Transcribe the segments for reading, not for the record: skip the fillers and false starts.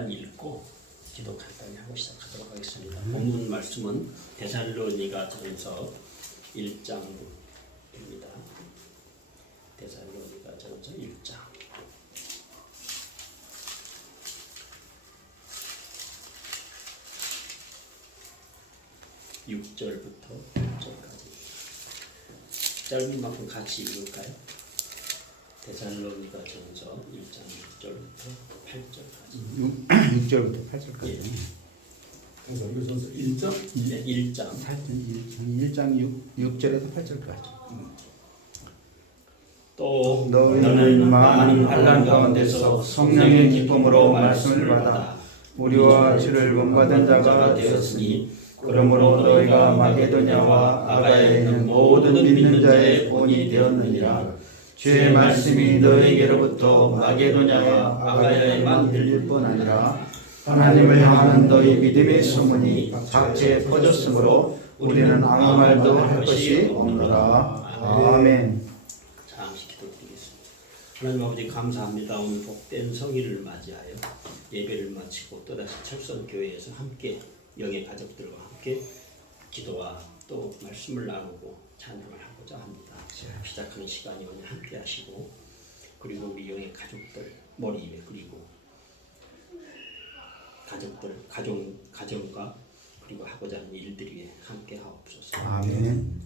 읽고 기도 간단히 하고 시작하도록 하겠습니다. 본문 말씀은 데살로니가전서 1장입니다. 데살로니가전서 1장 6절부터 8절까지 짧은 만큼 같이 읽을까요? 데살로니가전서 1장 6절부터 8절까지 6절부터 8절까지. 데살로니가전서 1장? 네, 1장 1장 6절에서 8절까지. 또 너희는 많은 환난 가운데서 성령의 기쁨으로 말씀을 받아 우리와 주를 본받은 자가 되었으니 그러므로 너희가 마게도냐와 아가야에 있는 모든 믿는 자의 본이 되었느니라. 주의 말씀이 너희에게로부터 마게도냐와 아가야에만 들릴 뿐 아니라 하나님을 향하는 너희 믿음의 소문이 각지에 퍼졌으므로 우리는 아무 말도 할 것이 없노라. 아멘. 잠시 기도드리겠습니다. 하나님 아버지 감사합니다. 오늘 복된 성일을 맞이하여 예배를 마치고 또다시 철선교회에서 함께 영의 가족들과 함께 기도와 또 말씀을 나누고 찬양을 하고자 합니다. 시작하는 시간이 오늘 함께 하시고 그리고 우리 영의 가족들 머리 위에 그리고 가족들 가정과 그리고 하고자 하는 일들 위에 함께 하옵소서. 아멘.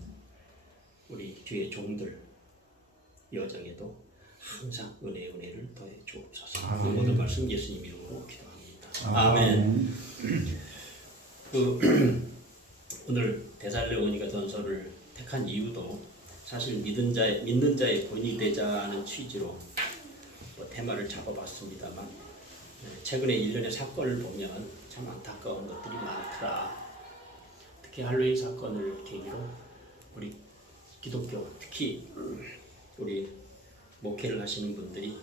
우리 주의 종들 여정에도 항상 은혜를 더해 주옵소서. 그 모든 말씀 예수님 이름으로 기도합니다. 아멘. 오늘 데살로니가전서를 택한 이유도 사실 믿는 자의 본이 되자는 취지로 테마를 잡아봤습니다만 최근에 일련의 사건을 보면 참 안타까운 것들이 많더라. 특히 할로윈 사건을 계기로 우리 기독교 특히 우리 목회를 하시는 분들이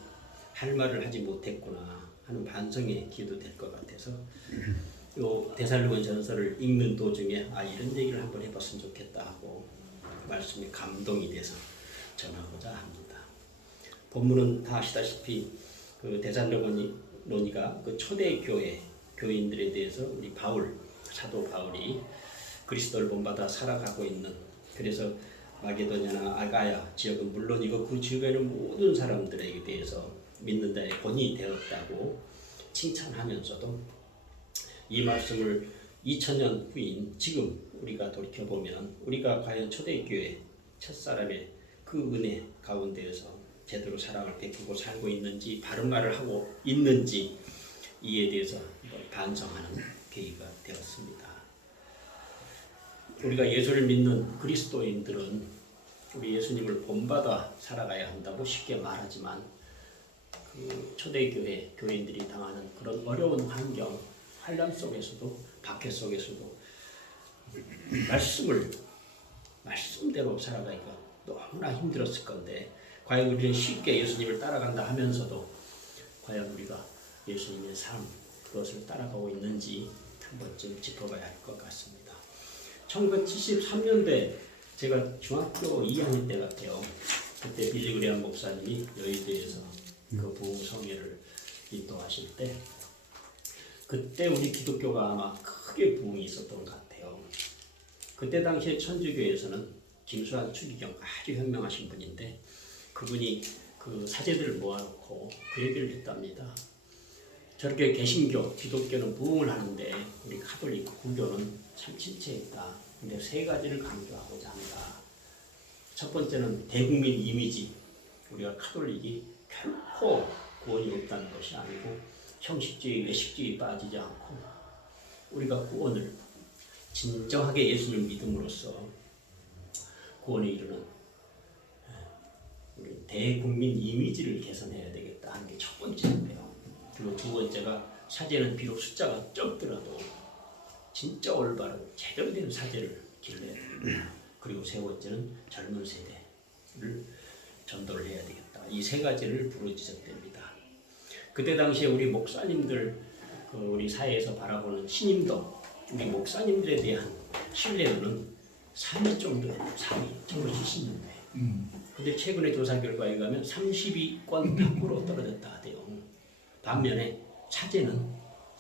할 말을 하지 못했구나 하는 반성의 기도 될 것 같아서 요 데살로니가전서를 읽는 도중에 이런 얘기를 한번 해봤으면 좋겠다 하고 말씀에 감동이 돼서 전하고자 합니다. 본문은 다 아시다시피 그 데살로니가 그 초대 교인들에 대해서 우리 사도 바울이 그리스도를 본받아 살아가고 있는, 그래서 마게도냐나 아가야 지역은 물론이고 그 지역에 있는 모든 사람들에게 대해서 믿는 자의 본이 되었다고 칭찬하면서도 이 말씀을 2000년 후인 지금 우리가 돌이켜보면 우리가 과연 초대교회 첫사람의 그 은혜 가운데에서 제대로 사랑을 베푸고 살고 있는지 바른 말을 하고 있는지 이에 대해서 반성하는 계기가 되었습니다. 우리가 예수를 믿는 그리스도인들은 우리 예수님을 본받아 살아가야 한다고 쉽게 말하지만 그 초대교회 교인들이 당하는 그런 어려운 환경, 환란 속에서도 박해 속에서도 말씀대로 살아가기가 너무나 힘들었을 건데 과연 우리는 쉽게 예수님을 따라간다 하면서도 과연 우리가 예수님의 삶 그것을 따라가고 있는지 한 번쯤 짚어봐야 할 것 같습니다. 1973년도에 제가 중학교 2학년 때 같아요. 그때 빌리 그레엄 목사님이 여의도에서 그 부흥성회를 인도하실 때 그때 우리 기독교가 아마 크게 부흥이 있었던 것 같아요. 그때 당시에 천주교에서는 김수환 추기경 아주 현명하신 분인데 그분이 그 사제들을 모아놓고 그 얘기를 했답니다. 저렇게 개신교, 기독교는 부흥을 하는데 우리 가톨릭, 불교는 참 침체했다. 근데 세 가지를 강조하고자 한다. 첫 번째는 대국민 이미지. 우리가 가톨릭이 결코 구원이 없다는 것이 아니고 형식주의, 외식주의 빠지지 않고 우리가 구원을 진정하게 예수를 믿음으로써 구원에 이르는 우리 대국민 이미지를 개선해야 되겠다 하는 게 첫 번째인데요. 그리고 두 번째가 사제는 비록 숫자가 적더라도 진짜 올바른 제대로 된 사제를 길러야 됩니다. 그리고 세 번째는 젊은 세대를 전도를 해야 되겠다. 이 세 가지를 부르짖었답니다. 그때 당시에 우리 목사님들 우리 사회에서 바라보는 신임도 우리 목사님들에 대한 신뢰도는 3위 정도예요. 3위 1970년대. 근데 최근에 조사 결과에 가면 32권 밖으로 떨어졌다 하대요. 반면에 사제는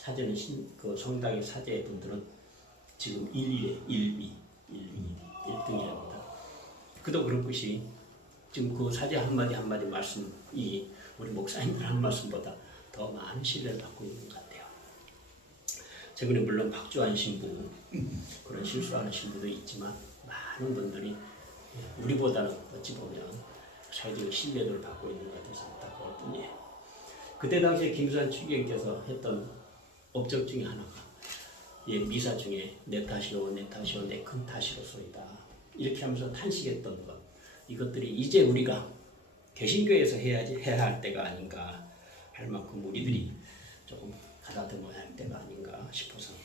사제는 그 성당의 사제 분들은 지금 1등이랍니다. 그도 그럴 것이 지금 그 사제 한마디 한마디 말씀이 우리 목사님들 하는 말씀보다 더 많은 신뢰를 받고 있는 것 같아요. 최근에 물론 박주환 신부 그런 실수하는 신부도 있지만 많은 분들이 우리보다는 어찌 보면 사회적인 신뢰도를 받고 있는 것 같아서 안타까울 뿐이에요. 그때 당시에 김수환 추기경께서 했던 업적 중에 하나가 미사 중에 내 탓이오 내 탓이오 내 큰 탓이로소이다 이렇게 하면서 탄식했던 것, 이것들이 이제 우리가 개신교에서 해야 할 때가 아닌가 할 만큼 우리들이 조금 가다듬어야 할 때가 아닌가 싶어서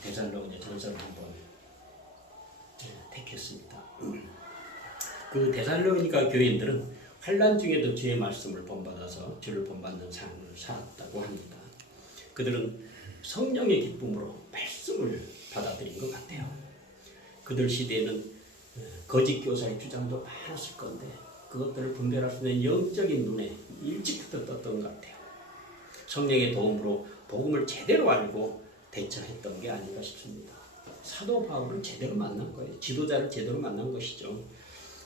데살로니가 전서를 한번 택했습니다. 그 데살로니가 교인들은 환난 중에도 주의 말씀을 본받아서 주를 본받는 삶을 살았다고 합니다. 그들은 성령의 기쁨으로 말씀을 받아들인 것 같아요. 그들 시대에는 거짓 교사의 주장도 많았을 건데 그것들을 분별할 수 있는 영적인 눈에 일찍부터 떴던 것 같아요. 성령의 도움으로 복음을 제대로 알고 대처했던 게 아닌가 싶습니다. 사도 바울을 제대로 만난 거예요. 지도자를 제대로 만난 것이죠.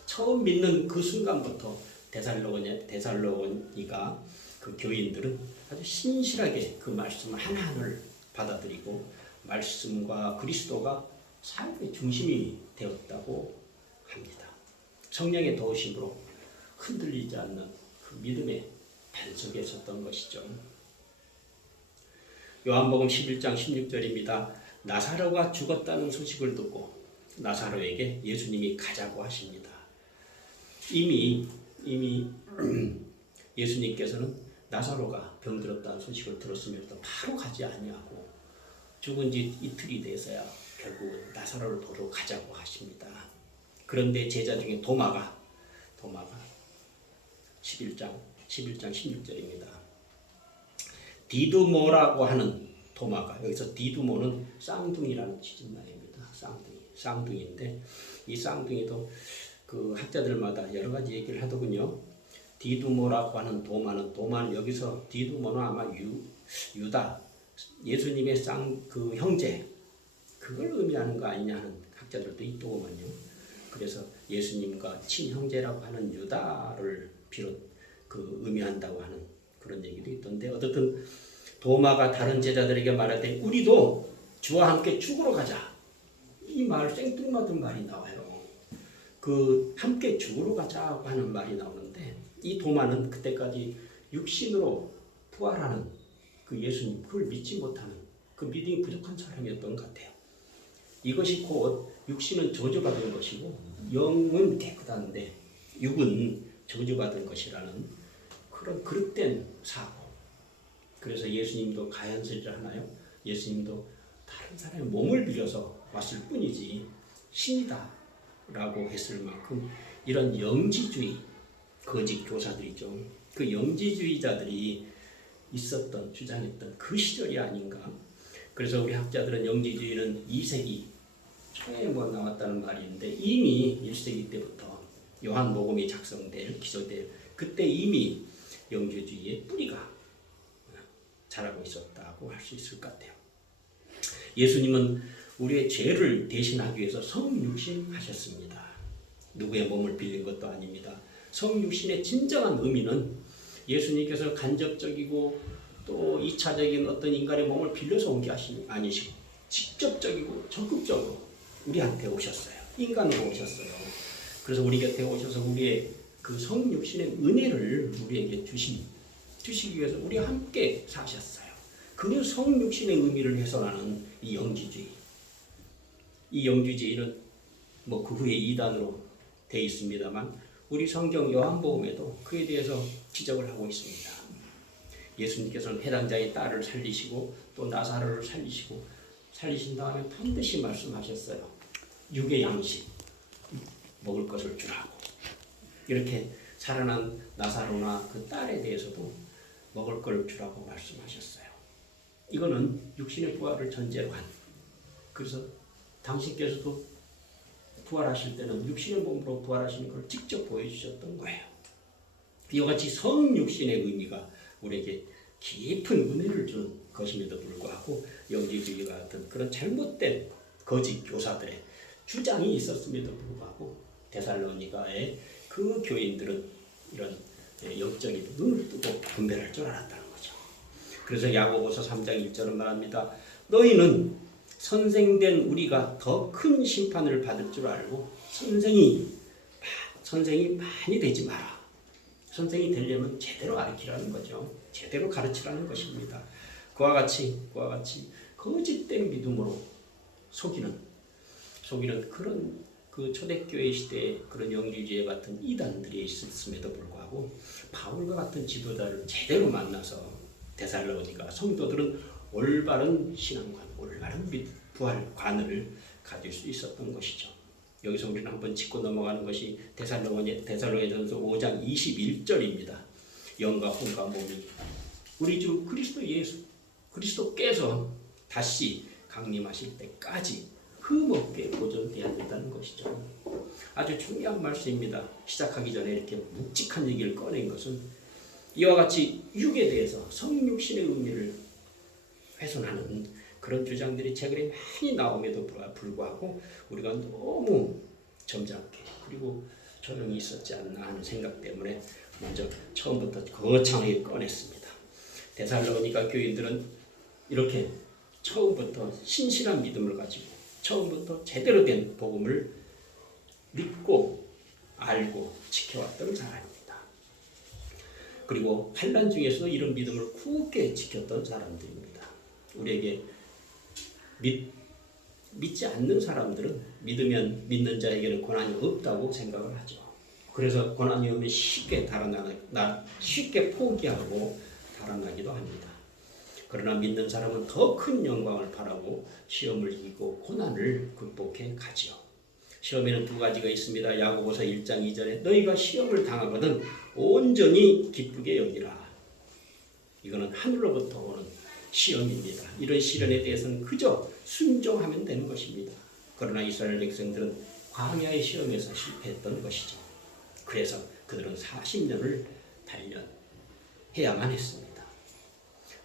처음 믿는 그 순간부터 데살로니가 그 교인들은 아주 신실하게 그 말씀 하나하나를 받아들이고 말씀과 그리스도가 삶의 중심이 되었다고 합니다. 성령의 도우심으로 흔들리지 않는 그 믿음의 반석에 섰던 것이죠. 요한복음 11장 16절입니다. 나사로가 죽었다는 소식을 듣고 나사로에게 예수님이 가자고 하십니다. 이미 예수님께서는 나사로가 병들었다는 소식을 들었으면서 바로 가지 아니하고 죽은 지 이틀이 돼서야 결국은 나사로를 보러 가자고 하십니다. 그런데 제자 중에 도마가 11장 16절입니다. 디두모라고 하는 도마가, 여기서 디두모는 쌍둥이라는 뜻인 말입니다. 쌍둥이인데 이 쌍둥이도 그 학자들마다 여러 가지 얘기를 하더군요. 디두모라고 하는 도마는 여기서 디두모는 아마 유다 예수님의 그 형제 그걸 의미하는 거 아니냐 하는 학자들도 있더군요. 그래서 예수님과 친형제라고 하는 유다를 의미한다고 하는 그런 얘기도 있던데, 어쨌든 도마가 다른 제자들에게 말하되 우리도 주와 함께 죽으러 가자, 이 말 생뚱맞은 말이 나와요. 그 함께 죽으러 가자고 하는 말이 나오는데 이 도마는 그때까지 육신으로 부활하는 그 예수님 그걸 믿지 못하는 그 믿음이 부족한 사람이었던 것 같아요. 이것이 곧 육신은 저주받은 것이고 영은 깨끗한데 육은 저주받은 것이라는 그런 그릇된 사고. 그래서 예수님도 가연설을 하나요? 예수님도 다른 사람의 몸을 빌려서 왔을 뿐이지 신이다 라고 했을 만큼 이런 영지주의 거짓 교사들이죠. 그 영지주의자들이 주장했던 그 시절이 아닌가. 그래서 우리 학자들은 영지주의는 2세기 초에 나왔다는 말인데 이미 1세기 때부터 요한복음이 기소될 그때 이미 영지주의의 뿌리가 자라고 있었다고 할 수 있을 것 같아요. 예수님은 우리의 죄를 대신하기 위해서 성육신하셨습니다. 누구의 몸을 빌린 것도 아닙니다. 성육신의 진정한 의미는 예수님께서 간접적이고 또 2차적인 어떤 인간의 몸을 빌려서 온 게 아니시고 직접적이고 적극적으로 우리한테 오셨어요. 인간으로 오셨어요. 그래서 우리 곁에 오셔서 우리의 그 성육신의 은혜를 우리에게 주시기 위해서 우리와 함께 사셨어요. 그 성육신의 의미를 훼손하는 이 영지주의. 이 영지주의는 그 후에 이단으로 되어 있습니다만 우리 성경 요한복음에도 그에 대해서 지적을 하고 있습니다. 예수님께서는 해당자의 딸을 살리시고 또 나사로를 살리신 다음에 반드시 말씀하셨어요. 육의 양식 먹을 것을 주라고. 이렇게 살아난 나사로나 그 딸에 대해서도 먹을 걸 주라고 말씀하셨어요. 이거는 육신의 부활을 전제로 한. 그래서 당신께서도 부활하실 때는 육신의 몸으로 부활하시는 걸 직접 보여주셨던 거예요. 이와 같이 성육신의 의미가 우리에게 깊은 은혜를 준 것임에도 불구하고 영지주의와 같은 그런 잘못된 거짓 교사들의 주장이 있었음에도 불구하고 데살로니가의 그 교인들은 이런 영적인 눈을 뜨고 분별할 줄 알았다는 거죠. 그래서 야고보서 3장 1절은 말합니다. 너희는 선생된 우리가 더 큰 심판을 받을 줄 알고 선생이 많이 되지 마라. 선생이 되려면 제대로 가르치라는 거죠. 제대로 가르치라는 것입니다. 그와 같이 거짓된 믿음으로 속이는 그런 그 초대교회 시대에 그런 영지주의 같은 이단들이 있었음에도 불구하고 바울과 같은 지도자를 제대로 만나서 데살로니가 성도들은 올바른 신앙관, 올바른 부활관을 가질 수 있었던 것이죠. 여기서 우리는 한번 짚고 넘어가는 것이 데살로니가전서 5장 21절입니다. 영과 혼과 몸이 우리 주 그리스도께서 다시 강림하실 때까지 흠없게 보존되어야 한다는 것이죠. 아주 중요한 말씀입니다. 시작하기 전에 이렇게 묵직한 얘기를 꺼낸 것은 이와 같이 육에 대해서 성육신의 의미를 훼손하는 그런 주장들이 최근에 많이 나옴에도 불구하고 우리가 너무 점잖게 그리고 조용히 있었지 않나 하는 생각 때문에 먼저 처음부터 거창하게 꺼냈습니다. 데살로니가 교인들은 이렇게 처음부터 신실한 믿음을 가지고 처음부터 제대로 된 복음을 믿고 알고 지켜왔던 사람입니다. 그리고 환난 중에서도 이런 믿음을 굳게 지켰던 사람들입니다. 우리에게 믿지 않는 사람들은 믿는 자에게는 고난이 없다고 생각을 하죠. 그래서 고난이 오면 쉽게 포기하고 달아나기도 합니다. 그러나 믿는 사람은 더 큰 영광을 바라고 시험을 이기고 고난을 극복해 가지요. 시험에는 두 가지가 있습니다. 야고보서 1장 2절에 너희가 시험을 당하거든 온전히 기쁘게 여기라. 이거는 하늘로부터 오는 시험입니다. 이런 시련에 대해서는 그저 순종하면 되는 것입니다. 그러나 이스라엘 백성들은 광야의 시험에서 실패했던 것이죠. 그래서 그들은 40년을 단련해야만 했습니다.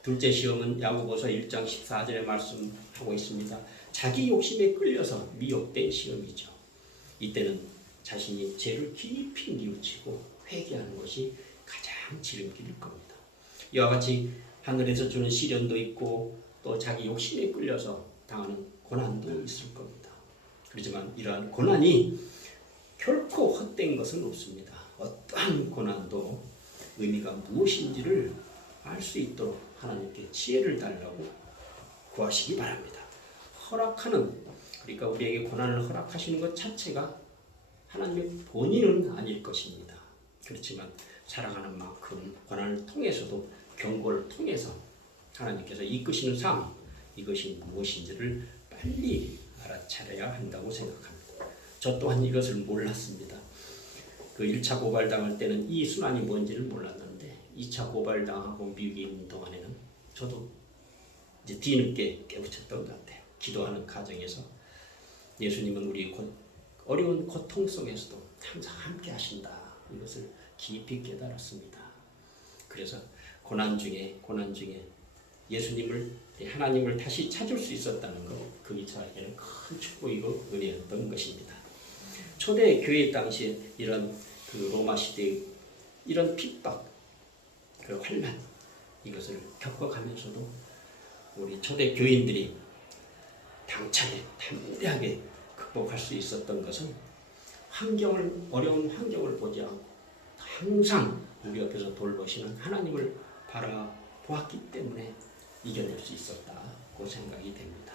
둘째 시험은 야고보서 1장 14절에 말씀하고 있습니다. 자기 욕심에 끌려서 미혹된 시험이죠. 이때는 자신이 죄를 깊이 뉘우치고 회개하는 것이 가장 지름길일 겁니다. 이와 같이 하늘에서 주는 시련도 있고 또 자기 욕심에 끌려서 당하는 고난도 있을 겁니다. 그렇지만 이러한 고난이 결코 헛된 것은 없습니다. 어떠한 고난도 의미가 무엇인지를 알 수 있도록 하나님께 지혜를 달라고 구하시기 바랍니다. 그러니까 우리에게 고난을 허락하시는 것 자체가 하나님의 본의는 아닐 것입니다. 그렇지만 사랑하는 만큼 고난을 통해서도 경고를 통해서 하나님께서 이끄시는 삶, 이것이 무엇인지를 빨리 알아차려야 한다고 생각합니다. 저 또한 이것을 몰랐습니다. 그 1차 고발당할 때는 이 순환이 뭔지를 몰랐는데 2차 고발당하고 미국에 있는 동안에는 저도 이제 뒤늦게 깨우쳤던 것 같아요. 기도하는 과정에서 예수님은 우리 어려운 고통 속에서도 항상 함께 하신다. 이것을 깊이 깨달았습니다. 그래서 고난 중에 하나님을 다시 찾을 수 있었다는 것, 그게 저에게는 큰 축복이고 은혜였던 것입니다. 초대 교회 당시에 이런 그 로마 시대의 이런 핍박, 그 환난, 이것을 겪어가면서도 우리 초대 교인들이 당차게 담대하게 극복할 수 있었던 것은 어려운 환경을 보지 않고 항상 우리 옆에서 돌보시는 하나님을 바라보았기 때문에 이겨낼 수 있었다고 생각이 됩니다.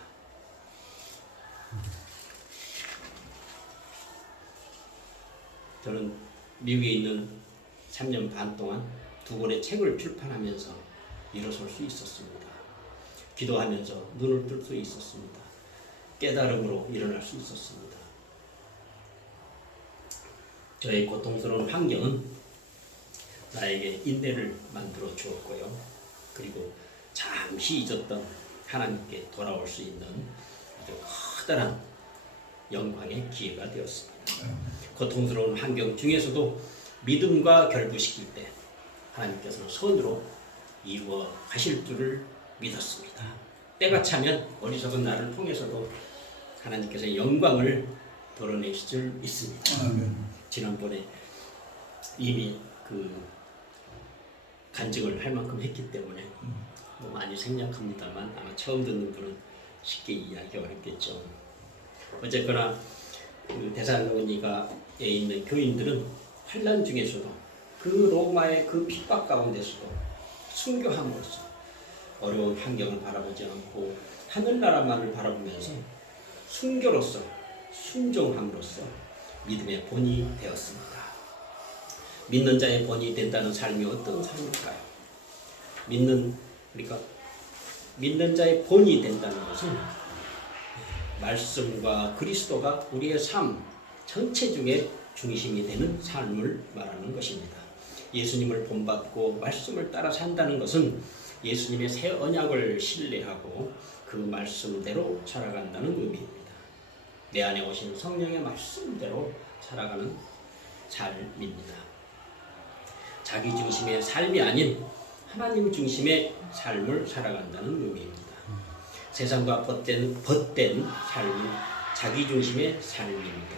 저는 미국에 있는 3년 반 동안 2권의 책을 출판하면서 일어설 수 있었습니다. 기도하면서 눈을 뜰 수 있었습니다. 깨달음으로 일어날 수 있었습니다. 저의 고통스러운 환경은 나에게 인내를 만들어 주었고요. 그리고 잠시 잊었던 하나님께 돌아올 수 있는 아주 커다란 영광의 기회가 되었습니다. 고통스러운 환경 중에서도 믿음과 결부시킬 때 하나님께서는 선으로 이루어 가실 줄을 믿었습니다. 때가 차면 어리석은 나를 통해서도 하나님께서 영광을 드러내실 줄 믿습니다. 아멘. 지난번에 이미 그 간증을 할 만큼 했기 때문에 뭐 많이 생략합니다만 아마 처음 듣는 분은 쉽게 이해하기 어렵겠죠. 어쨌거나 그 데살로니가에 있는 교인들은 환난 중에서도 그 로마의 그 핍박 가운데서도 순교함으로써 어려운 환경을 바라보지 않고 하늘나라만을 바라보면서 순교로서 순종함으로써 믿음의 본이 되었습니다. 믿는 자의 본이 된다는 삶이 어떤 삶일까요? 그러니까 믿는 자의 본이 된다는 것은 말씀과 그리스도가 우리의 삶 전체 중에 중심이 되는 삶을 말하는 것입니다. 예수님을 본받고 말씀을 따라 산다는 것은 예수님의 새 언약을 신뢰하고 그 말씀대로 살아간다는 의미입니다. 내 안에 오신 성령의 말씀대로 살아가는 삶입니다. 자기 중심의 삶이 아닌 하나님 중심의 삶을 살아간다는 의미입니다. 세상과 벗된 삶은 자기 중심의 삶입니다.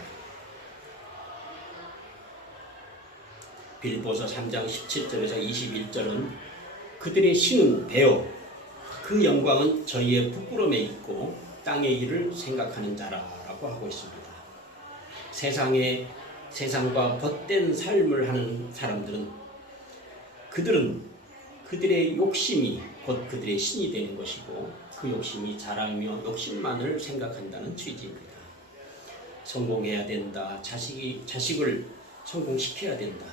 빌보서 3장 17절에서 21절은 그들의 신은 배요 그 영광은 저희의 부끄러움에 있고 땅의 일을 생각하는 자라라고 하고 있습니다. 세상과 벗된 삶을 하는 사람들은 그들의 욕심이 곧 그들의 신이 되는 것이고 그 욕심이 자랑이며 욕심만을 생각한다는 취지입니다. 성공해야 된다. 자식을 성공시켜야 된다.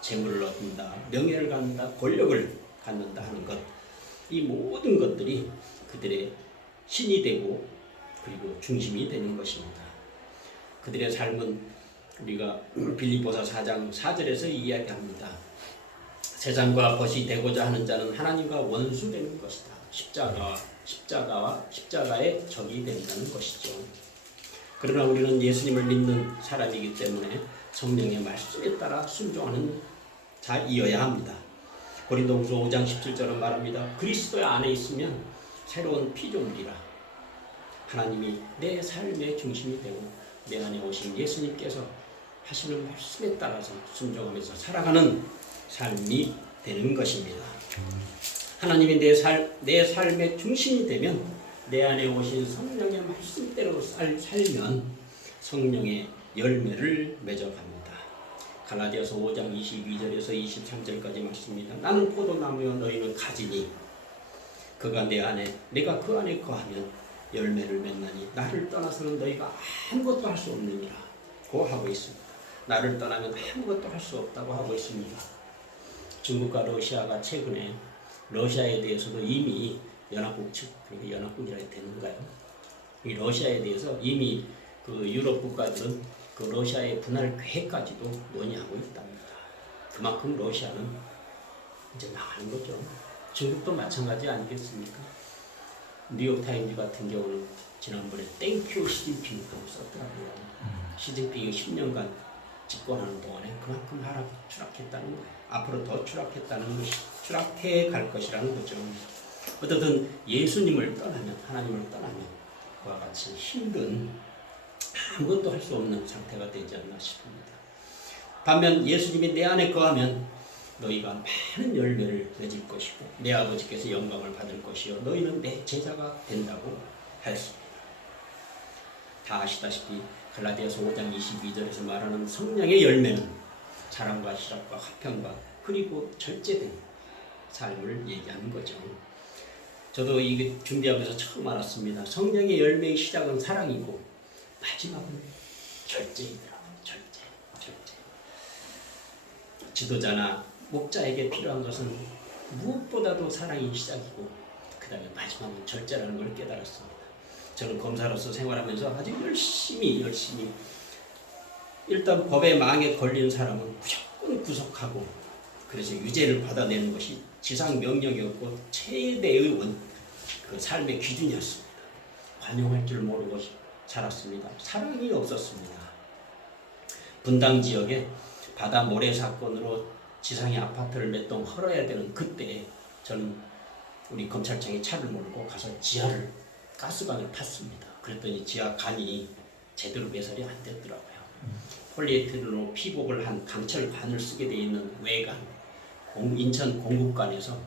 재물을 얻는다. 명예를 갖는다. 권력을 갖는다 하는 것. 이 모든 것들이 그들의 신이 되고 그리고 중심이 되는 것입니다. 그들의 삶은 우리가 빌립보서 4장 4절에서 이야기합니다. 세상과 벗이 되고자 하는 자는 하나님과 원수되는 것이다. 십자가의 적이 된다는 것이죠. 그러나 우리는 예수님을 믿는 사람이기 때문에 성령의 말씀에 따라 순종하는 자이어야 합니다. 고린도후서 5장 17절은 말합니다. 그리스도 안에 있으면 새로운 피조물이라. 하나님이 내 삶의 중심이 되고 내 안에 오신 예수님께서 하시는 말씀에 따라서 순종하면서 살아가는 삶이 되는 것입니다. 하나님이 내 삶의 중심이 되면 내 안에 오신 성령의 말씀대로 살면 성령의 열매를 맺어갑니다. 갈라디아서 5장 22절에서 23절까지 말씀입니다. 나는 포도나무여 너희는 가지니 그가 내가 그 안에 거하면 열매를 맺나니 나를 떠나서는 너희가 아무것도 할 수 없느니라 고 하고 있습니다. 나를 떠나면 아무것도 할 수 없다고 하고 있습니다. 중국과 러시아가 최근에 러시아에 대해서도 이미 연합국 측, 연합국이라 해야 되는가요? 이 러시아에 대해서 이미 그 유럽 국가들은 그 러시아의 분할 계획까지도 논의하고 있답니다. 그만큼 러시아는 이제 나가는 거죠. 중국도 마찬가지 아니겠습니까? 뉴욕타임즈 같은 경우는 지난번에 땡큐 시진핑이라고 썼더라고요. 시진핑이 10년간 집권하는 동안에 그만큼 추락했다는 거예요. 앞으로 더 추락해 갈 것이라는 거죠. 어떻든 예수님을 떠나면, 하나님을 떠나면 그와 같이 힘든 아무것도 할 수 없는 상태가 되지 않나 싶습니다. 반면 예수님이 내 안에 거하면 너희가 많은 열매를 맺을 것이고 내 아버지께서 영광을 받을 것이요 너희는 내 제자가 된다고 하였습니다. 다 아시다시피 갈라디아서 5장 22절에서 말하는 성령의 열매는 사랑과 희락과 화평과 그리고 절제된 삶을 얘기하는 거죠. 저도 이게 준비하면서 처음 알았습니다. 성령의 열매의 시작은 사랑이고 마지막은 절제이더라고요. 절제. 지도자나 목자에게 필요한 것은 무엇보다도 사랑이 시작이고 그 다음에 마지막은 절제라는 걸 깨달았습니다. 저는 검사로서 생활하면서 아주 열심히 일단 법의 망에 걸린 사람은 무조건 구속하고 그래서 유죄를 받아내는 것이 지상 명령이었고 최대의 그 삶의 기준이었습니다. 관용할 줄 모르고 살았습니다. 사랑이 없었습니다. 분당 지역에 바다 모래 사건으로 지상의 아파트를 몇 동 헐어야 되는 그때 저는 우리 검찰청이 차를 몰고 가서 지하를 가스관을 팠습니다. 그랬더니 지하 간이 제대로 매설이 안 됐더라고요. 폴리에틸렌으로 피복을 한 강철관을 쓰게 돼 있는 외관, 인천 공급관에서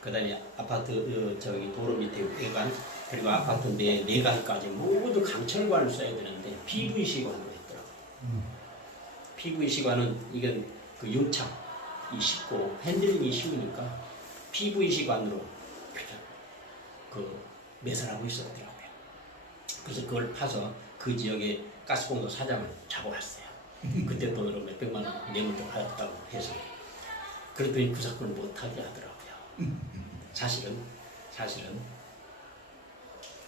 그다음에 아파트 저기 도로 밑에 외관 그리고 아파트 내관까지 모두 강철관을 써야 되는데 PVC관으로 했더라고요. PVC관은 이건 그 융착이 쉽고 핸들링이 쉬우니까 PVC관으로 그 매설하고 있었더라고요. 그래서 그걸 파서 그 지역에 가스공사 사장을 잡아왔어요. 그때 돈으로 몇백만 원 뇌물도 받았다고 해서 그랬더니 그 사건을 못하게 하더라고요. 사실은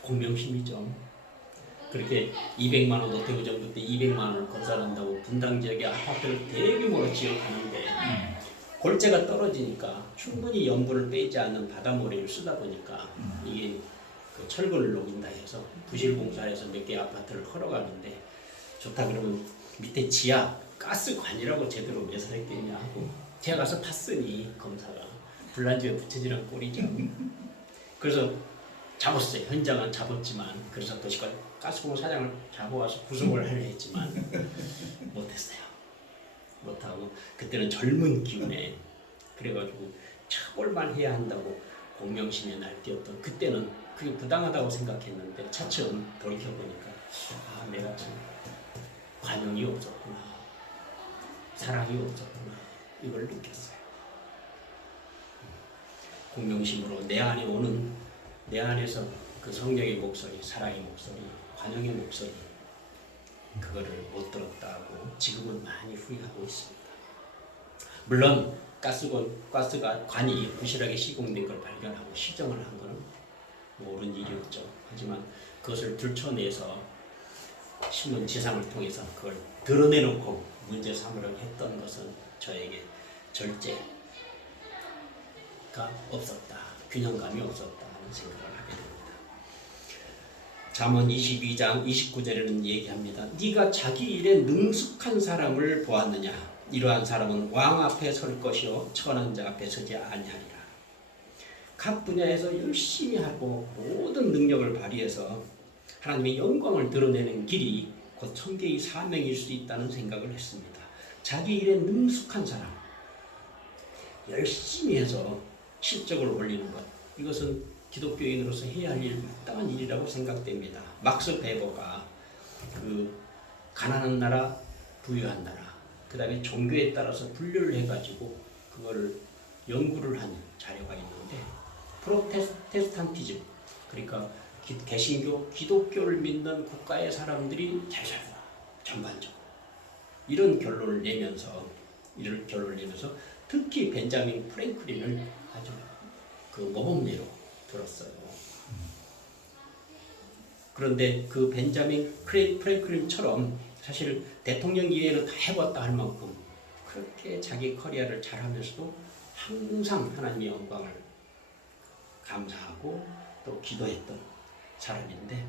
공명심이죠. 그렇게 200만 원 노태우 정부 때 200만 원을 건설한다고 분당 지역에 아파트를 대규모로 지어가는데 골재가 떨어지니까 충분히 염분을 빼지 않는 바닷모래를 쓰다 보니까 이게 그 철근을 녹인다 해서 부실공사에서 몇 개 아파트를 헐어가는데 좋다 그러면 밑에 지하 가스관이라고 제대로 매설했겠냐 하고 제가 가서 팠으니 검사가 불난집에 부채질한 꼴이죠. 그래서 잡았어요. 현장은 잡았지만 그래서 도시가 가스공사 사장을 잡아와서 구속을 하려 했지만 못했어요. 못하고 그때는 젊은 기운에 그래가지고 처벌만 해야 한다고 공명심에 날뛰었던 그때는 그게 부당하다고 생각했는데 차츰 돌이켜보니까 아 내가 참 관용이 없었구나 사랑이 없었구나 이걸 느꼈어요. 공명심으로 내 안에 오는 내 안에서 그 성령의 목소리 사랑의 목소리 관용의 목소리 그거를 못 들었다고 지금은 많이 후회하고 있습니다. 물론 가스관이 부실하게 시공된 걸 발견하고 시정을 한 것은 옳은 일이었죠. 하지만 그것을 들춰내서 신문 지상을 통해서 그걸 드러내놓고 문제 삼으려고 했던 것은 저에게 절제가 없었다. 균형감이 없었다는 생각을 하게 됩니다. 잠언 22장 29절에는 얘기합니다. 네가 자기 일에 능숙한 사람을 보았느냐? 이러한 사람은 왕 앞에 설 것이요 천한 자 앞에 서지 아니하리라. 각 분야에서 열심히 하고 모든 능력을 발휘해서 하나님의 영광을 드러내는 길이 곧 천계의 사명일 수 있다는 생각을 했습니다. 자기 일에 능숙한 사람, 열심히 해서 실적을 올리는 것, 이것은 기독교인으로서 해야 할 일, 마땅한 일이라고 생각됩니다. 막스 베버가 그 가난한 나라, 부유한 나라, 그 다음에 종교에 따라서 분류를 해가지고 그거를 연구를 한 자료가 있는데 프로테스탄티즘, 그러니까 개신교, 기독교를 믿는 국가의 사람들이 잘 살다 전반적으로 이런 결론을 내면서 특히 벤자민 프랭클린을 아주 그 모범례로 들었어요. 그런데 그 벤자민 프랭클린처럼 사실 대통령 이외에는 다 해봤다 할 만큼 그렇게 자기 커리어를 잘하면서도 항상 하나님의 영광을 감사하고 또 기도했던 사람인데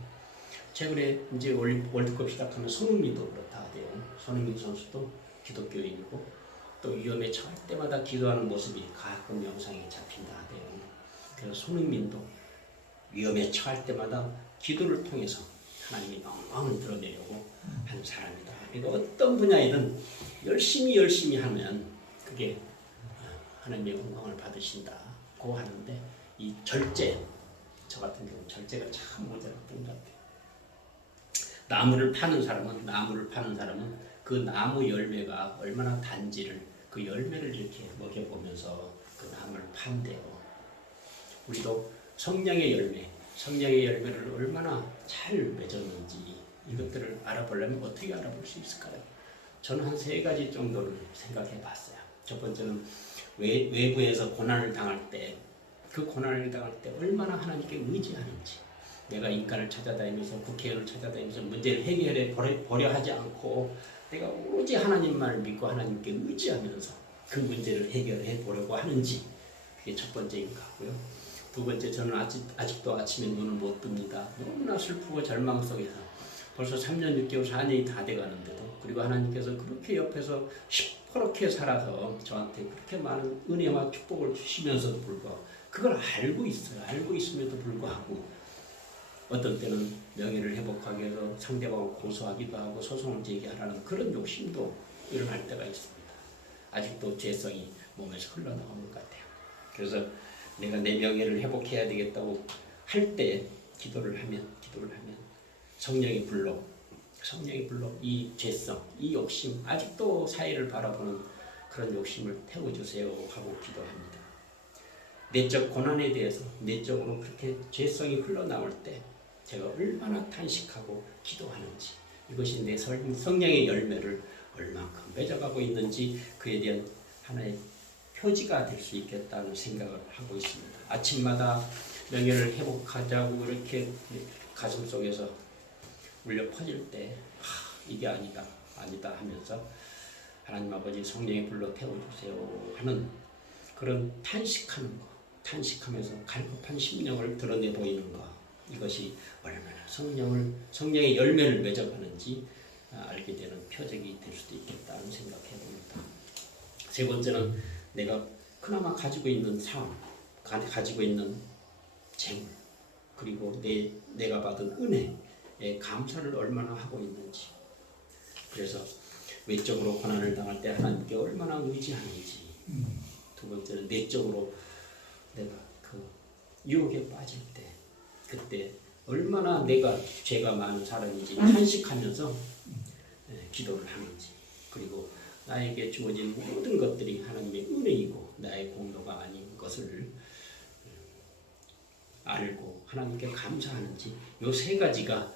최근에 이제 월드컵 시작하면 손흥민도 그렇다 하대요. 손흥민 선수도 기독교인이고 또 위험에 처할 때마다 기도하는 모습이 가끔 영상에 잡힌다 하대요. 그래서 손흥민도 위험에 처할 때마다 기도를 통해서 하나님의 영광을 드러내려고 하는 사람이다. 그러니까 어떤 분야이든 열심히 하면 그게 하나님의 영광을 받으신다고 하는데 이 절제, 저 같은 경우 절제가 참 모자랐던 것 같아요. 나무를 파는 사람은 그 나무 열매가 얼마나 단지를 그 열매를 이렇게 먹여보면서 그 나무를 판대요. 우리도 성령의 열매를 얼마나 잘 맺었는지 이것들을 알아보려면 어떻게 알아볼 수 있을까요? 저는 한 3가지 정도를 생각해 봤어요. 첫 번째는 외부에서 고난을 당할 때 그 고난을 당할 때 얼마나 하나님께 의지하는지 내가 인간을 찾아다니면서 국회의원을 찾아다니면서 문제를 해결해 보려 하지 않고 내가 오로지 하나님만을 믿고 하나님께 의지하면서 그 문제를 해결해 보려고 하는지 그게 첫 번째인 것 같고요. 두 번째 저는 아직도 아침에 눈을 못 뜹니다. 너무나 슬프고 절망 속에서 벌써 3년 6개월 4년이 다 돼가는데도 그리고 하나님께서 그렇게 옆에서 시퍼렇게 살아서 저한테 그렇게 많은 은혜와 축복을 주시면서도 불구하고 그걸 알고 있어요. 알고 있음에도 불구하고 어떤 때는 명예를 회복하기 위해서 상대방을 고소하기도 하고 소송을 제기하라는 그런 욕심도 일어날 때가 있습니다. 아직도 죄성이 몸에서 흘러나오는 것 같아요. 그래서 내가 내 명예를 회복해야 되겠다고 할 때 기도를 하면 성령의 불로 이 죄성, 이 욕심, 아직도 사회를 바라보는 그런 욕심을 태워주세요 하고 기도합니다. 내적 고난에 대해서 내적으로 그렇게 죄성이 흘러나올 때 제가 얼마나 탄식하고 기도하는지, 이것이 내 성령의 열매를 얼만큼 맺어가고 있는지 그에 대한 하나의 표지가 될 수 있겠다는 생각을 하고 있습니다. 아침마다 명예를 회복하자고 이렇게 가슴 속에서 울려 퍼질 때 이게 아니다 하면서 하나님 아버지 성령의 불로 태워주세요 하는 그런 탄식하면서 갈급한 심령을 드러내 보이는 것, 이것이 얼마나 성령의 열매를 맺어가는지 알게 되는 표적이 될 수도 있겠다는 생각해 봅니다. 세 번째는 내가 그나마 가지고 있는 삶, 가지고 있는 재물, 그리고 내가 받은 은혜에 감사를 얼마나 하고 있는지. 그래서 외적으로 고난을 당할 때 하나님께 얼마나 의지하는지. 두 번째는 내적으로 내가 그 유혹에 빠질 때 그때 얼마나 내가 죄가 많은 사람인지 탄식하면서 기도를 하는지. 그리고 나에게 주어진 모든 것들이 하나님의 은혜이고 나의 공로가 아닌 것을 알고 하나님께 감사하는지, 이 세 가지가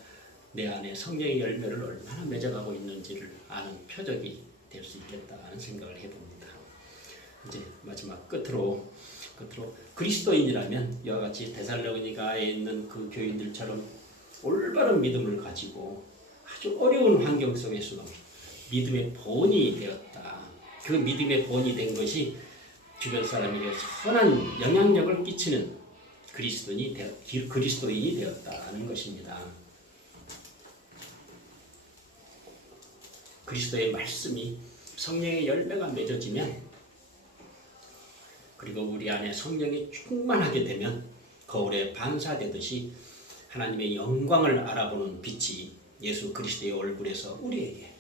내 안에 성령의 열매를 얼마나 맺어가고 있는지를 아는 표적이 될 수 있겠다는 생각을 해봅니다. 이제 마지막 끝으로 그리스도인이라면 이와 같이 데살로니가에 있는 그 교인들처럼 올바른 믿음을 가지고 아주 어려운 환경 속에서도 믿음의 본이 되었다. 그 믿음의 본이 된 것이 주변 사람에게 선한 영향력을 끼치는 그리스도인이 되었다는 것입니다. 그리스도의 말씀이 성령의 열매가 맺어지면, 그리고 우리 안에 성령이 충만하게 되면 거울에 반사되듯이 하나님의 영광을 알아보는 빛이 예수 그리스도의 얼굴에서 우리에게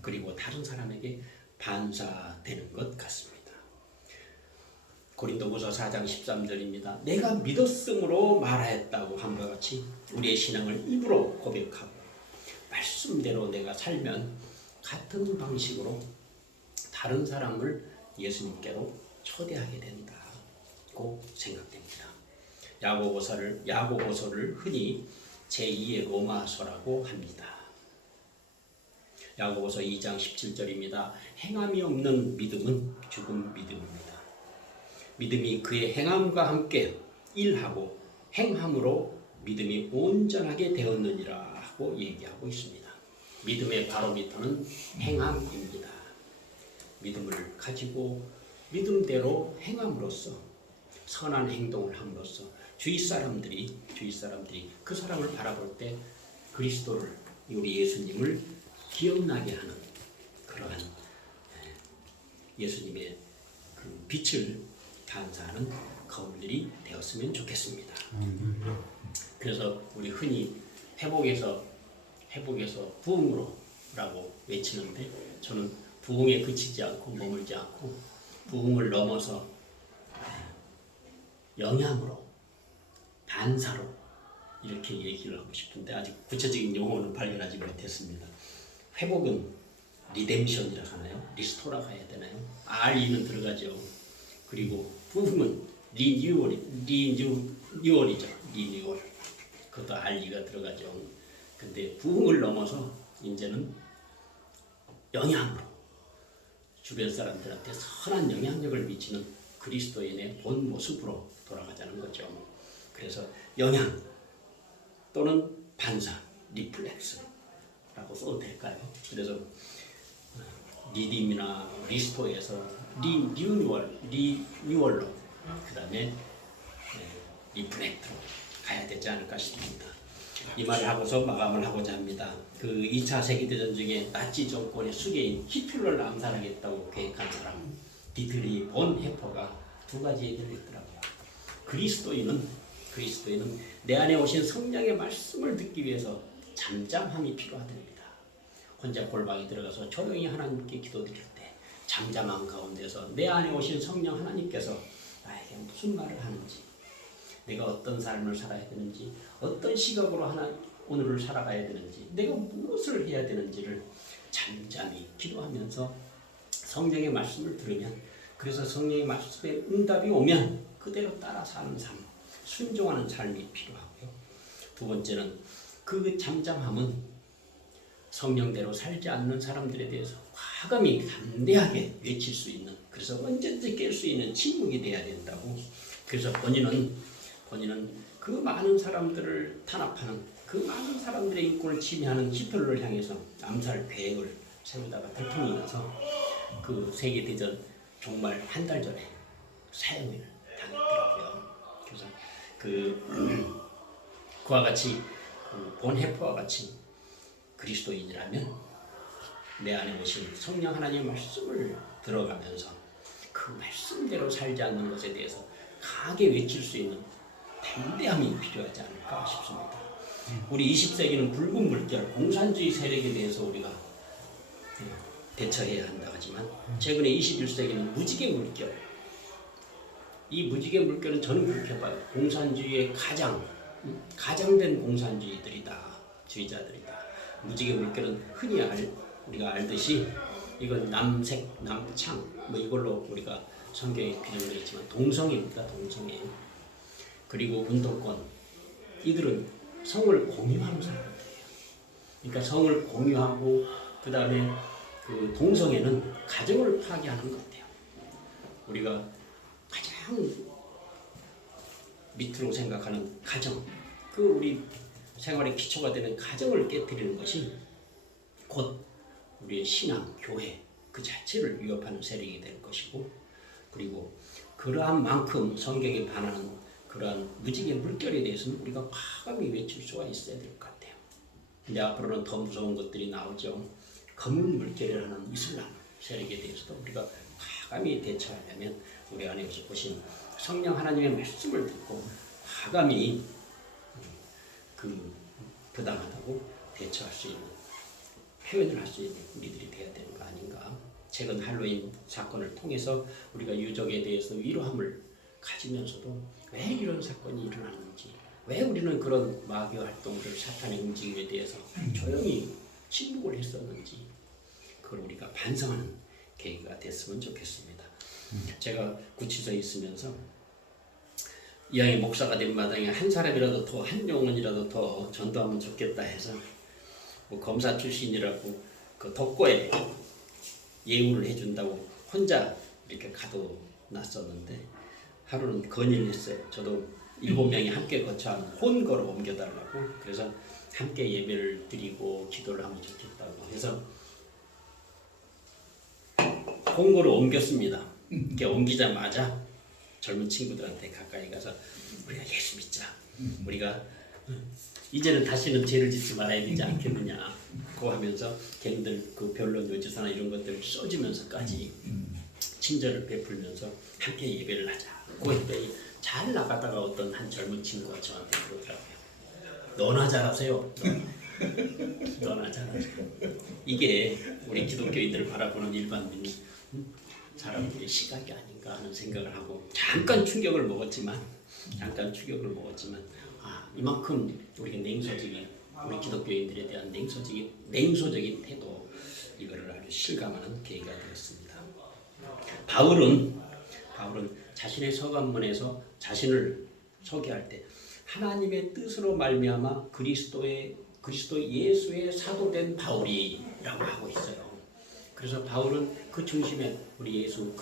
그리고 다른 사람에게 반사되는 것 같습니다. 고린도후서 4장 13절입니다. 내가 믿었으므로 말하였다고 함과 같이 우리의 신앙을 입으로 고백하고 말씀대로 내가 살면 같은 방식으로 다른 사람을 예수님께로 초대하게 된다고 생각됩니다. 야고보서를 흔히 제2의 로마서라고 합니다. 야고보서 2장 17절입니다. 행함이 없는 믿음은 죽은 믿음입니다. 믿음이 그의 행함과 함께 일하고 행함으로 믿음이 온전하게 되었느니라 하고 얘기하고 있습니다. 믿음의 바로미터는 행함입니다. 믿음을 가지고 믿음대로 행함으로써 선한 행동을 함으로써 주위 사람들이 그 사람을 바라볼 때 그리스도를, 우리 예수님을 기억나게 하는 그러한 예수님의 그 빛을 반사하는 거울들이 되었으면 좋겠습니다. 그래서 우리 흔히 회복에서 부흥으로라고 외치는데, 저는 부흥에 그치지 않고 머물지 않고 부흥을 넘어서 영향으로, 반사로 이렇게 얘기를 하고 싶은데 아직 구체적인 용어는 발견하지 못했습니다. 회복은 리뎀션이라고 하나요? 리스토라고 해야 되나요? RE는 들어가죠. 그리고 부흥은 리뉴얼이죠. 리뉴얼. 그것도 RE가 들어가죠. 근데 부흥을 넘어서 이제는 영향으로 주변 사람들한테 선한 영향력을 미치는 그리스도인의 본 모습으로 돌아가자는 거죠. 그래서 영향 또는 반사, 리플렉스라고 써도 될까요? 그래서 리딤이나 리스토에서 리뉴얼로 그 다음에 리플렉트로 가야 되지 않을까 싶습니다. 이 말을 하고서 마감을 하고자 합니다. 그 2차 세계대전 중에 나치 정권의 수괴인 히틀러를 암살하겠다고 계획한 사람 디트리 본 헤퍼가 두 가지 얘기를 했더라고요. 그리스도인은 내 안에 오신 성령의 말씀을 듣기 위해서 잠잠함이 필요하답니다. 혼자 골방에 들어가서 조용히 하나님께 기도드릴 때 잠잠한 가운데서 내 안에 오신 성령 하나님께서 나에게 무슨 말을 하는지, 내가 어떤 삶을 살아야 되는지, 어떤 시각으로 오늘을 살아가야 되는지, 내가 무엇을 해야 되는지를 잠잠히 기도하면서 성령의 말씀을 들으면, 그래서 성령의 말씀에 응답이 오면 그대로 따라 사는 삶, 순종하는 삶이 필요하고요. 두 번째는 그 잠잠함은 성령대로 살지 않는 사람들에 대해서 과감히 담대하게 외칠 수 있는, 그래서 언제든지 깰 수 있는 침묵이 돼야 된다고. 그래서 본인은 그 많은 사람들을 탄압하는, 그 많은 사람들의 인권을 침해하는 히틀러를 향해서 암살 계획을 세우다가 대통령이 나서 그 세계대전 종말 한 달 전에 사형을 당했더라고요. 그래서 그와 같이 본헤퍼와 같이 그리스도인이라면 내 안에 오신 성령 하나님의 말씀을 들어가면서 그 말씀대로 살지 않는 것에 대해서 강하게 외칠 수 있는 담대함이 필요하지 않을까 싶습니다. 우리 20세기는 붉은 물결, 공산주의 세력에 대해서 우리가 대처해야 한다고 하지만 최근에 21세기는 무지개 물결, 이 무지개 물결은 저는 그렇게 봐요. 공산주의의 가장된 주의자들이다. 무지개 물결은 흔히 우리가 알듯이 이건 남색, 남창 이걸로 우리가 성경에 규정을 했지만 동성애입니다. 동성애. 그리고 운동권, 이들은 성을 공유하는 사람들이에요. 그러니까 성을 공유하고 그 다음에 그 동성애는 가정을 파괴하는 것 같아요. 우리가 가장 밑으로 생각하는 가정, 그 우리 생활의 기초가 되는 가정을 깨뜨리는 것이 곧 우리의 신앙, 교회 그 자체를 위협하는 세력이 될 것이고, 그리고 그러한 만큼 성경에 반하는 그러한 무지개 물결에 대해서는 우리가 과감히 외칠 수가 있어야 될 것 같아요. 근데 앞으로는 더 무서운 것들이 나오죠. 검은 물결이라는 이슬람 세력에 대해서도 우리가 과감히 대처하려면 우리 안에 오신 성령 하나님의 말씀을 듣고 과감히 그 부당하다고 대처할 수 있는, 표현을 할 수 있는 우리들이 되어야 되는 거 아닌가. 최근 할로윈 사건을 통해서 우리가 유족에 대해서 위로함을 가지면서도 왜 이런 사건이 일어났는지, 왜 우리는 그런 마귀 활동들, 사탄의 움직임에 대해서 조용히 침묵을 했었는지, 그걸 우리가 반성하는 계기가 됐으면 좋겠습니다. 제가 구치소에 있으면서 이왕에 목사가 된 마당에 한 사람이라도 더, 한 영혼이라도 더 전도하면 좋겠다 해서 검사 출신이라고 그 덕고에 예우를 해준다고 혼자 이렇게 가둬놨었는데 하루는 건의를 했어요. 저도 7명이 함께 거처한 혼거로 옮겨달라고. 그래서 함께 예배를 드리고 기도를 하면 좋겠다고 해서 혼거로 옮겼습니다. 이렇게 옮기자마자 젊은 친구들한테 가까이 가서 우리가 예수 믿자. 우리가 이제는 다시는 죄를 짓지 말아야 되지 않겠느냐고 하면서 걔네들 그 변론 요지서나 이런 것들을 써주면서까지 친절을 베풀면서 함께 예배를 하자고 했더니 잘 나가다가 어떤 한 젊은 친구가 저한테 그러더라고요. 너나 잘하세요. 너나 잘하세요. 이게 우리 기독교인들을 바라보는 일반 사람들의 시각이 아닌가 하는 생각을 하고 잠깐 충격을 먹었지만 이만큼 우리가 우리 기독교인들에 대한 냉소적인 태도, 이거를 아주 실감하는 계기가 되었습니다. 바울은 자신의 서간문에서 자신을 소개할 때 하나님의 뜻으로 말미암아 그리스도 예수의 사도된 바울이라고 하고 있어요. 그래서 바울은 그 중심에 우리 예수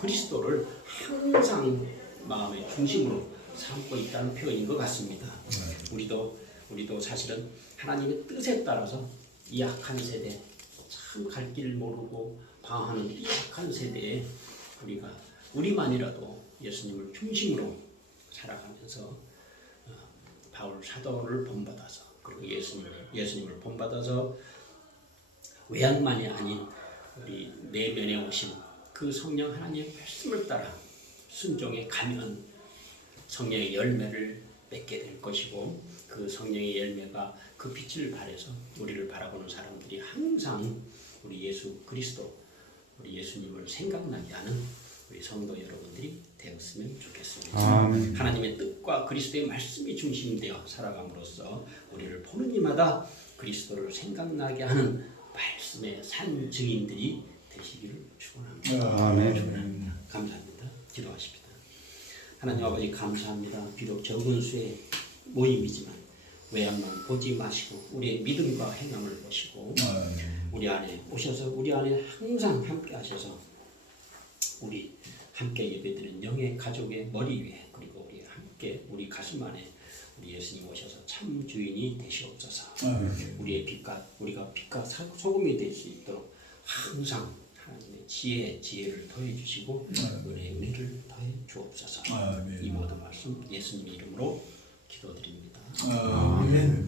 그리스도를 항상 마음의 중심으로 삼고 있다는 표현인 것 같습니다. 우리도 사실은 하나님의 뜻에 따라서 이 악한 세대, 참 갈 길 모르고 방황하는 이 악한 세대에 우리만이라도 예수님을 중심으로 살아가면서 바울 사도를 본받아서, 그리고 예수님을 본받아서 외양만이 아닌 우리 내면에 오신 그 성령 하나님의 말씀을 따라 순종에 가면 성령의 열매를 맺게 될 것이고 그 성령의 열매가 그 빛을 발해서 우리를 바라보는 사람들이 항상 우리 예수 그리스도 우리 예수님을 생각나게 하는 우리 성도 여러분들이 되었으면 좋겠습니다. 아멘. 하나님의 뜻과 그리스도의 말씀이 중심되어 살아감으로써 우리를 보는 이마다 그리스도를 생각나게 하는 말씀의 산 증인들이 되시기를 축원합니다. 아멘. 축원합니다. 감사합니다. 기도하십니다. 하나님 아버지 감사합니다. 비록 적은 수의 모임이지만 외양만 보지 마시고 우리의 믿음과 행함을 보시고 우리 안에 오셔서 우리 안에 항상 함께 하셔서 우리 함께 예배드리는 영의 가족의 머리 위에 그리고 우리 함께 우리 가슴 안에 우리 예수님 오셔서 참 주인이 되시옵소서. 우리의 빛과 우리가 빛과 소금이 될 수 있도록 항상 하나님의 지혜를 더해 주시고 은혜를 더해 주옵소서. 이 모든 말씀 예수님 이름으로 기도드립니다. 아멘.